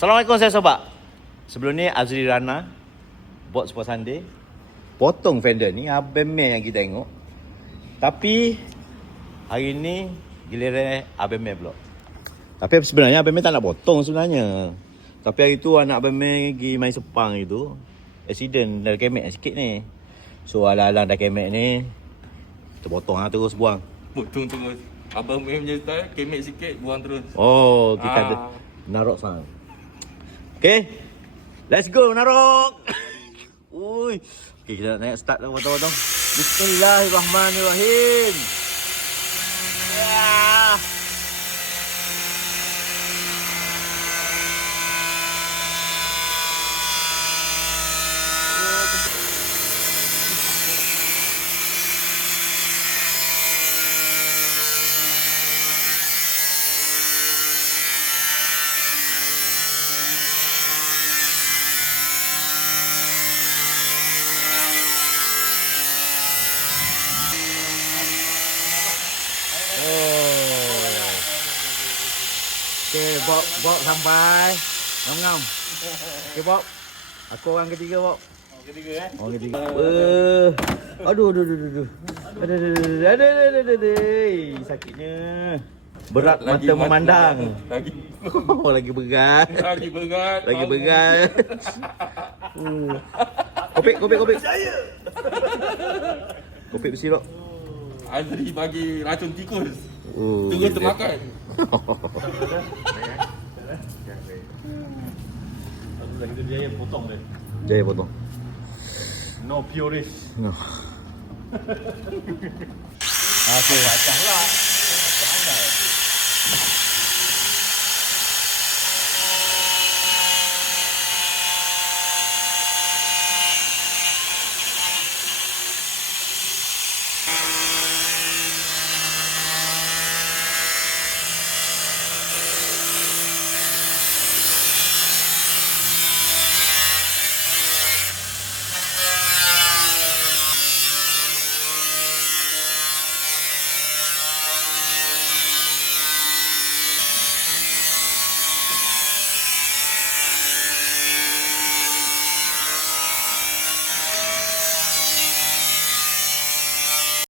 Assalamualaikum saya sobat. Sebelum ni Azri Rana buat Sport Sunday. Potong fender ni Abang Meh yang kita tengok. Tapi hari ni giliran Abang Meh pula. Tapi sebenarnya Abang Meh tak nak potong sebenarnya. Tapi hari tu anak Abang Meh pergi main sepang itu, accident dah kemek sikit ni. So alang-alang dah kemek ni, kita potong terus buang. Potong terus. Abang Meh punya style, kemek sikit, buang terus. Oh, kita ada narok sang. Okay, let's go narok. Ui. Okay, kita nak start dah potong-potong. Bismillahirrahmanirrahim. Ya. Okay, Bob sampai. Ngam-ngam. Okay, Bob. Aku orang ketiga, Bob. Orang ketiga Orang ketiga. Aduh. Aduh. Sakitnya. Berat lagi mata memandang. Lagi Lagi berat. lagi berat. Lagi berat. Kopik. Kopik besi, Bob. Azri bagi racun tikus. Oh, Terus termakan. Lagi tu Jaya potong dia. Jaya potong. No purist. No. Okay. Pecahlah.